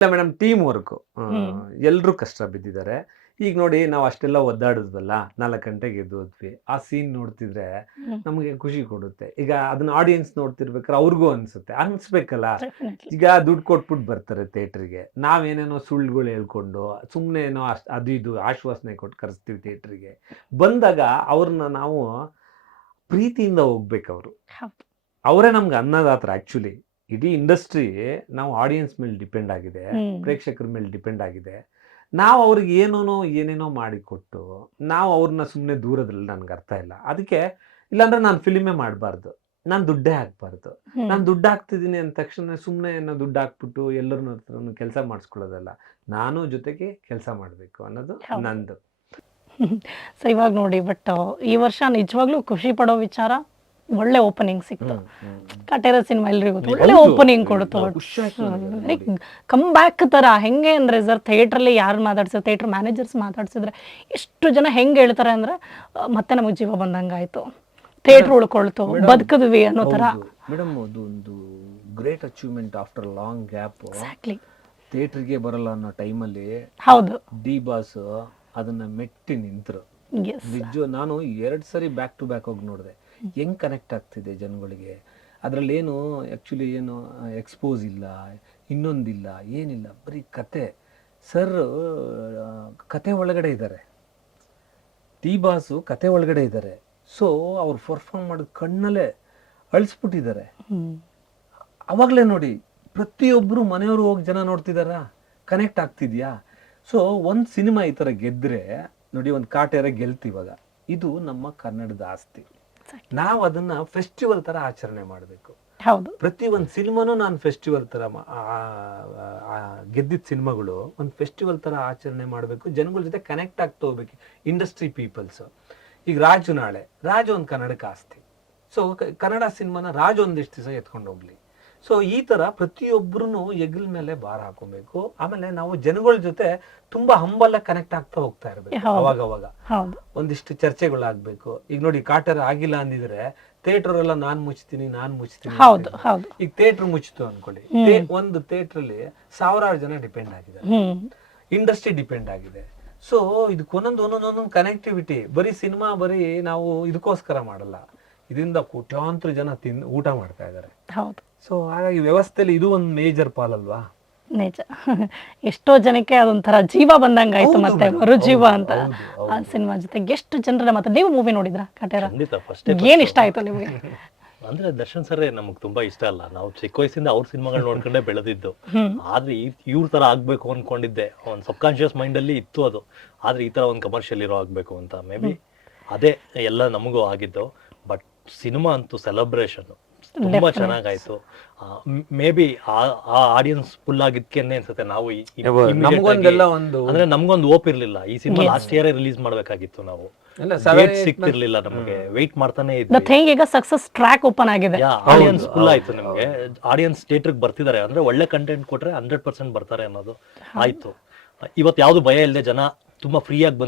ಇಲ್ಲ madam team work ಎಲ್ಲರೂ ಎಲ್ರು ಕಷ್ಟ ಬಿದ್ದಿದ್ದಾರೆ. ಈಗ ನೋಡಿ ನಾವು ಅಷ್ಟೆಲ್ಲ ಒದ್ದಾಡಿದ್ವಲ್ಲ ನಾಲ್ಕು ಗಂಟೆಗೆ ಎದ್ದು ಹೋದ್ವಿ ಆ ಸೀನ್ ನೋಡ್ತಿದ್ರೆ. ನಮಗೆ ಖುಷಿ ಕೊಡುತ್ತೆ. ಈಗ ಅದನ್ನ ಆಡಿಯನ್ಸ್ ನೋಡ್ತಿರ್ಬೇಕಾದ್ರೆ ಅವ್ರಿಗೂ ಅನ್ಸುತ್ತೆ. ಅನ್ಸ್ಬೇಕಲ್ಲ. ಈಗ ದುಡ್ಡು ಕೊಟ್ಬಿಟ್ಟು ಬರ್ತಾರೆ ಥಿಯೇಟ್ರಿಗೆ ನಾವೇನೇನೋ ಸುಳ್ಳುಗಳು ಹೇಳ್ಕೊಂಡು ಸುಮ್ಮನೆ ಏನೋ ಅಷ್ಟು ಅದು ಇದು ಆಶ್ವಾಸನೆ ಕೊಟ್ಟು ಕರೆಸ್ತೀವಿ ಥಿಯೇಟ್ರಿಗೆ ಬಂದಾಗ ಅವ್ರನ್ನ ನಾವು ಪ್ರೀತಿಯಿಂದ ಹೋಗ್ಬೇಕವ್ರು. ಅವರೇ ನಮ್ಗೆ ಅನ್ನದಾತ್ರ ಆಕ್ಚುಲಿ ಇಡೀ ಇಂಡಸ್ಟ್ರಿ ನಾವು ಆಡಿಯನ್ಸ್ ಮೇಲೆ ಡಿಪೆಂಡ್ ಆಗಿದೆ ಪ್ರೇಕ್ಷಕರ ಮೇಲೆ ಡಿಪೆಂಡ್ ಆಗಿದೆ. ನಾವು ಅವ್ರಿಗೆ ಏನೇನೋ ಏನೇನೋ ಮಾಡಿಕೊಟ್ಟು ನಾವು ಅವ್ರನ್ನ ಸುಮ್ಮನೆ ದೂರದಲ್ಲಿ ನನ್ಗೆ ಅರ್ಥ ಇಲ್ಲ. ಅದಕ್ಕೆ ಇಲ್ಲಾಂದ್ರೆ ನಾನು ಫಿಲಿಮೇ ಮಾಡಬಾರ್ದು. ನಾನು ದುಡ್ಡೇ ಹಾಕ್ಬಾರ್ದು. ನಾನು ದುಡ್ಡು ಹಾಕ್ತಿದ್ದೀನಿ ಅಂದ ತಕ್ಷಣ ಸುಮ್ಮನೆ ಏನೋ ದುಡ್ಡು ಹಾಕ್ಬಿಟ್ಟು ಎಲ್ಲರ ಹತ್ರ ಕೆಲಸ ಮಾಡಿಸ್ಕೊಳ್ಳೋದಲ್ಲ ನಾನು ಜೊತೆಗೆ ಕೆಲಸ ಮಾಡಬೇಕು ಅನ್ನೋದು. ನಂದು. ಸೊ ಇವಾಗ ನೋಡಿ ಬಟ್ ಈ ವರ್ಷ ನಿಜವಾಗ್ಲೂ ಖುಷಿ ಪಡೋ ವಿಚಾರ? ಒಳ್ಳೆ ಓಪನಿಂಗ್ ಸಿಕ್ತು. ಕಟೇರ ಸಿನಿಮಾ ಎಲ್ರಿಗೂ ಗೊತ್ತು. ಒಳ್ಳೆ ಓಪನಿಂಗ್ ಕೊಡ್ತು ನೋಡಿ. ಕಮ್ ಬ್ಯಾಕ್ ತರ ಹೆಂಗೆ ಅಂದ್ರೆ ಸರ್ ಥಿಯೇಟ್ರಲ್ಲಿ ಯಾರು ಮಾತಾಡ್ಸಿದ್ರು ಥಿಯೇಟರ್ ಮ್ಯಾನೇಜರ್ಸ್ ಮಾತಾಡ್ಸಿದ್ರೆ ಎಷ್ಟು ಜನ ಹೆಂಗೆ ಹೇಳ್ತಾರೆ ಅಂದ್ರೆ ಮತ್ತೆ ನಮಗೆ ಜೀವ ಬಂದಂಗಾಯ್ತು ಥಿಯೇಟರ್ ಉಳ್ಕೊಳ್ತು ಬದುಕಿದ್ವಿ ಅನ್ನೋ ತರ. ಮೇಡಮ್ ಅದು ಒಂದು great achievement after long gap exactly ಥಿಯೇಟರ್ಗೆ ಬರಲ್ಲ ಅನ್ನೋ ಟೈಮಲ್ಲಿ ಹೌದು. ಡಿ ಬಾಸ್ ಅದನ್ನ ಮೆಟ್ಟಿ ನಿಂತರು. ನಿಜ ನಾನು ಎರಡ್ ಸರಿ ಬ್ಯಾಕ್ ಟು ಬ್ಯಾಕ್ ಹೋಗಿ ನೋಡಿದೆ. ಹೆಂಗ್ ಕನೆಕ್ಟ್ ಆಗ್ತಿದೆ ಜನಗಳಿಗೆ? ಅದರಲ್ಲೇನು ಏನು ಆಕ್ಚುಲಿ ಏನು ಎಕ್ಸ್ಪೋಸ್ ಇಲ್ಲ ಇನ್ನೊಂದಿಲ್ಲ ಏನಿಲ್ಲ ಬರೀ ಕತೆ. ಸರ್ ಕತೆ ಒಳಗಡೆ ಇದ್ದಾರೆ ಟಿ ಬಾಸು ಕತೆ ಒಳಗಡೆ ಇದ್ದಾರೆ ಸೊ ಅವ್ರು ಪರ್ಫಾರ್ಮ್ ಮಾಡೋದು ಕಣ್ಣಲ್ಲೇ ಅಳಿಸ್ಬಿಟ್ಟಿದ್ದಾರೆ ಅವಾಗಲೇ ನೋಡಿ ಪ್ರತಿಯೊಬ್ಬರು ಮನೆಯವರು ಹೋಗಿ ಜನ ನೋಡ್ತಿದಾರ? ಕನೆಕ್ಟ್ ಆಗ್ತಿದ್ಯಾ? ಸೊ ಒಂದು ಸಿನಿಮಾ ಈ ಥರ ಗೆದ್ದರೆ ನೋಡಿ ಒಂದು ಕಾಟೇರ ಗೆಲ್ತಿವಾಗ ಇದು ನಮ್ಮ ಕನ್ನಡದ ಆಸ್ತಿ. ನಾವು ಅದನ್ನ ಫೆಸ್ಟಿವಲ್ ತರ ಆಚರಣೆ ಮಾಡಬೇಕು. ಹೌದು. ಪ್ರತಿ ಒಂದು ಸಿನಿಮಾನು ನಾನು ಫೆಸ್ಟಿವಲ್ ತರ ಗೆದ್ದಿದ್ದ ಸಿನಿಮಾಗಳು ಒಂದು ಫೆಸ್ಟಿವಲ್ ತರ ಆಚರಣೆ ಮಾಡಬೇಕು. ಜನಗಳ ಜೊತೆ ಕನೆಕ್ಟ್ ಆಗ್ತಾ ಹೋಗ್ಬೇಕು. ಇಂಡಸ್ಟ್ರಿ ಪೀಪಲ್ಸ್ ಈಗ ರಾಜು ನಾಳೆ. ರಾಜು ಒಂದು ಕನ್ನಡಕ್ಕೆ ಆಸ್ತಿ. ಸೊ ಕನ್ನಡ ಸಿನಿಮಾನ ರಾಜು ಒಂದಿಷ್ಟು ದಿವಸ ಎತ್ಕೊಂಡು ಹೋಗ್ಲಿ. ಸೊ ಈ ತರ ಪ್ರತಿಯೊಬ್ಬರು ಹೆಗಲ ಮೇಲೆ ಭಾರ ಹಾಕೊಬೇಕು. ಆಮೇಲೆ ನಾವು ಜನಗಳ ಜೊತೆ ತುಂಬಾ ಹಂಬಲ್ಲ ಕನೆಕ್ಟ್ ಆಗ್ತಾ ಹೋಗ್ತಾ ಇರ್ಬೇಕು. ಅವಾಗ ಅವಾಗ ಒಂದಿಷ್ಟು ಚರ್ಚೆಗಳಾಗ್ಬೇಕು. ಈಗ ನೋಡಿ ಕಾಟರ್ ಆಗಿಲ್ಲ ಅಂದಿದ್ರೆ ಥಿಯೇಟರ್ ಎಲ್ಲ ನಾನ್ ಮುಚ್ತೀನಿ ನಾನ್ ಮುಚ್ತೀನಿ ಈಗ ಥಿಯೇಟರ್ ಮುಚ್ಚಿತು ಅನ್ಕೊಳ್ಳಿ. ಒಂದು ಥಿಯೇಟರ್ ಅಲ್ಲಿ ಸಾವಿರಾರು ಜನ ಡಿಪೆಂಡ್ ಆಗಿದ್ದಾರೆ. ಹ್ಮ್. ಇಂಡಸ್ಟ್ರಿ ಡಿಪೆಂಡ್ ಆಗಿದೆ. ಸೊ ಇದಕ್ಕೊಂದೊಂದು ಒಂದೊಂದೊಂದು ಒಂದೊಂದು ಒಂದೊಂದು ಕನೆಕ್ಟಿವಿಟಿ ಬರೀ ಸಿನಿಮಾ ಬರೀ ನಾವು ಇದಕ್ಕೋಸ್ಕರ ಮಾಡಲ್ಲ. ಇದರಿಂದ ಕೋಟ್ಯಾಂತರ ಜನ ತಿನ್ ಊಟ ಮಾಡ್ತಾ ಇದ್ದಾರೆ. ಹೌದು. ಸೊ ಹಾಗಾಗಿ ವ್ಯವಸ್ಥೆಯಲ್ಲಿ ಇದು ಒಂದು ಮೇಜರ್ ಪಾಲ್ ಅಲ್ವಾ? ನಿಜ. ಎಷ್ಟೋ ಜನಕ್ಕೆ ಅದೊಂಥರ ಜೀವ ಬಂದಂಗ ಆಯ್ತು ಮತ್ತೆ ಮರು ಮರುಜೀವ ಅಂತ. ಆ ಸಿನಿಮಾ ಜೊತೆಗೆ ಎಷ್ಟು ಜನರ ಮತ್ತೆ ನೀವು ಮೂವಿ ನೋಡಿದ್ರ ಕಟೇರ? ಫಸ್ಟ್ ಏನ್ ಇಷ್ಟ ಆಯ್ತು ನಿಮಗೆ? ಅಂದ್ರೆ ದರ್ಶನ್ ಸರ್ ನಮಗ್ ತುಂಬಾ ಇಷ್ಟ ಅಲ್ಲ. ನಾವು ಚಿಕ್ಕ ವಯಸ್ಸಿಂದ ಅವ್ರ ಸಿನಿಮಾಗಳು ನೋಡ್ಕೊಂಡೇ ಬೆಳೆದಿದ್ದು. ಆದ್ರೆ ಇವ್ರ ತರ ಆಗ್ಬೇಕು ಅನ್ಕೊಂಡಿದ್ದೆ. ಒಂದ್ ಸಬ್ ಕಾನ್ಶಿಯಸ್ ಮೈಂಡ್ ಅಲ್ಲಿ ಇತ್ತು ಅದು. ಆದ್ರೆ ಈ ತರ ಒಂದ್ ಕಮರ್ಷಿಯಲ್ ಇರೋ ಆಗ್ಬೇಕು ಅಂತ. ಮೇ ಬಿ ಅದೇ ಎಲ್ಲ ನಮಗೂ ಆಗಿದ್ದು. ಬಟ್ ಸಿನಿಮಾ ಅಂತೂ ಸೆಲೆಬ್ರೇಷನ್ ತುಂಬಾ. ಚೆನ್ನಾಗಾಯ್ತು. ಮೇ ಬಿ ಆ ಆಡಿಯನ್ಸ್ ಫುಲ್ ಆಗಿದ್ಕೇನೆ ಅನ್ಸುತ್ತೆ. ನಾವು ನಮಗೊಂದೆಲ್ಲ ಒಂದು ಅಂದ್ರೆ ನಮ್ಗೊಂದು ಓಪ್ ಇರ್ಲಿಲ್ಲ. ಈ ಸಿನಿಮಾ. ಲಾಸ್ಟ್ ಇಯರ್ ರಿಲೀಸ್ ಮಾಡ್ಬೇಕಾಗಿತ್ತು ನಾವು. ಸಿಕ್ತಿರ್ಲಿಲ್ಲ ನಮಗೆ. ವೆಯ್ಟ್ ಮಾಡ್ತಾನೆ ಇದ್ವಿ. ಈಗ ಸಕ್ಸಸ್ ಟ್ರ್ಯಾಕ್ ಓಪನ್ ಆಗಿದೆ? ಆಡಿಯನ್ಸ್ ಫುಲ್ ಆಯ್ತು ನಿಮ್ಗೆ. ಆಡಿಯನ್ಸ್ ಥಿಯೇಟರ್ ಬರ್ತಿದ್ದಾರೆ ಅಂದ್ರೆ ಒಳ್ಳೆ ಕಂಟೆಂಟ್ ಕೊಟ್ರೆ ಹಂಡ್ರೆಡ್ ಪರ್ಸೆಂಟ್ ಬರ್ತಾರೆ ಅನ್ನೋದು ಆಯ್ತು. ಇವತ್ತು ಯಾವ್ದು ಭಯ ಇಲ್ಲದೆ ಜನ ತುಂಬಾ ಫ್ರೀ ಆಗಿ ಬಂದು